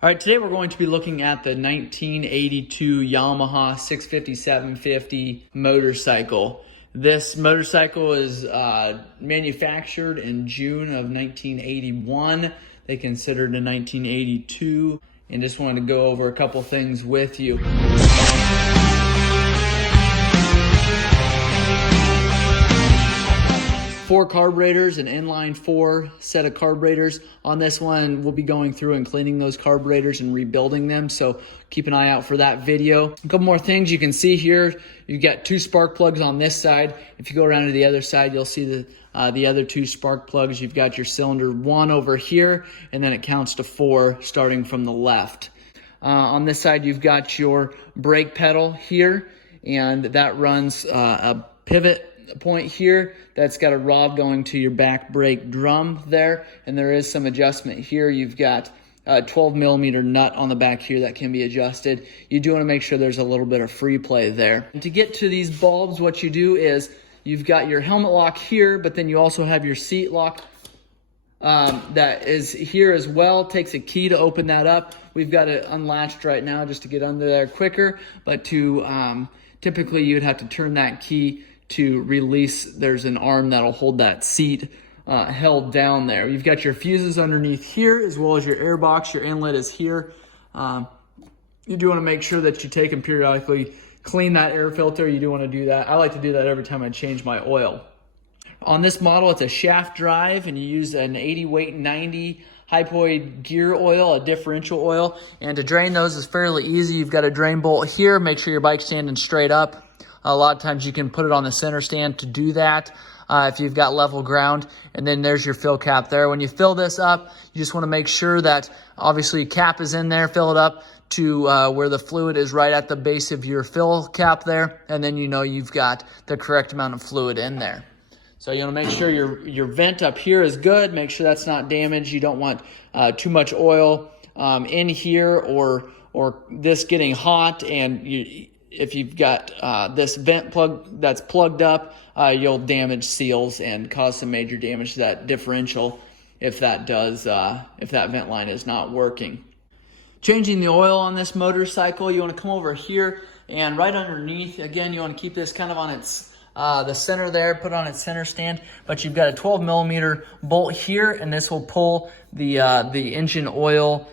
All right, today we're going to be looking at the 1982 Yamaha 650-750 motorcycle. This motorcycle is manufactured in June of 1981. They considered a 1982, and just wanted to go over a couple things with you. 4 carburetors, an inline 4 set of carburetors. On this one, we'll be going through and cleaning those carburetors and rebuilding them, so keep an eye out for that video. A couple more things you can see here. You've got 2 spark plugs on this side. If you go around to the other side, you'll see the other 2 spark plugs. You've got your cylinder 1 over here, and then it counts to 4 starting from the left. On this side, you've got your brake pedal here, and that runs a pivot point here that's got a rod going to your back brake drum there, and there is some adjustment here. You've got a 12mm nut on the back here that can be adjusted. You do want to make sure there's a little bit of free play there. And to get to these bulbs, what you do is you've got your helmet lock here, but then you also have your seat lock that is here as well. It takes a key to open that up. We've got it unlatched right now just to get under there quicker, but to typically you'd have to turn that key to release. There's an arm that'll hold that seat held down there. You've got your fuses underneath here, as well as your air box. Your inlet is here. You do want to make sure that you take and periodically clean that air filter. You do want to do that. I like to do that every time I change my oil. On this model, it's a shaft drive, and you use an 80 weight 90 hypoid gear oil, a differential oil. And to drain those is fairly easy. You've got a drain bolt here. Make sure your bike's standing straight up. A lot of times you can put it on the center stand to do that if you've got level ground. And then there's your fill cap there. When you fill this up, you just want to make sure that obviously cap is in there. Fill it up to where the fluid is right at the base of your fill cap there. And then you know you've got the correct amount of fluid in there. So you want to make sure your vent up here is good. Make sure that's not damaged. You don't want too much oil in here or this getting hot, and if you've got this vent plug that's plugged up, you'll damage seals and cause some major damage to that differential if that vent line is not working. Changing the oil on this motorcycle, you want to come over here and right underneath, again, you want to keep this kind of on its the center there, put it on its center stand, but you've got a 12mm bolt here, and this will pull the engine oil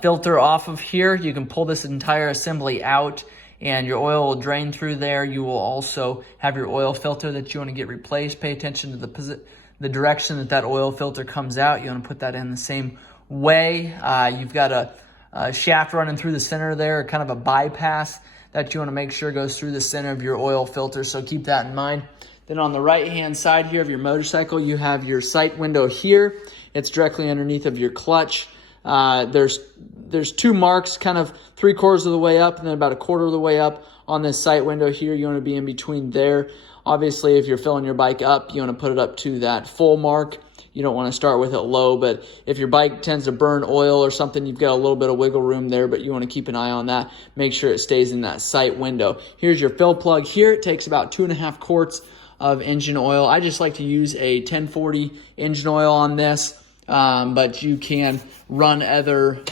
filter off of here. You can pull this entire assembly out, and your oil will drain through there. You will also have your oil filter that you want to get replaced. Pay attention to the direction that oil filter comes out. You want to put that in the same way. You've got a shaft running through the center there, kind of a bypass that you want to make sure goes through the center of your oil filter, so keep that in mind. Then on the right-hand side here of your motorcycle, you have your sight window here. It's directly underneath of your clutch. There's 2 marks, kind of 3/4 of the way up and then about 1/4 of the way up on this sight window here. You want to be in between there. Obviously, if you're filling your bike up, you want to put it up to that full mark. You don't want to start with it low, but if your bike tends to burn oil or something, you've got a little bit of wiggle room there, but you want to keep an eye on that. Make sure it stays in that sight window. Here's your fill plug here. It takes about 2.5 quarts of engine oil. I just like to use a 1040 engine oil on this. But you can run other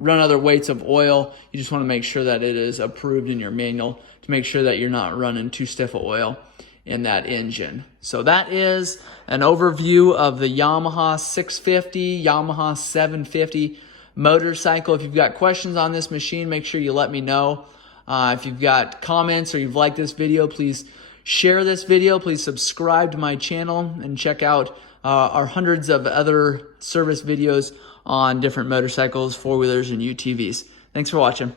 weights of oil. You just want to make sure that it is approved in your manual to make sure that you're not running too stiff of oil in that engine. So that is an overview of the Yamaha 650, Yamaha 750 motorcycle. If you've got questions on this machine, make sure you let me know. If you've got comments or you've liked this video, please share this video. Please subscribe to my channel and check out our hundreds of other service videos on different motorcycles, 4-wheelers, and UTVs. Thanks for watching.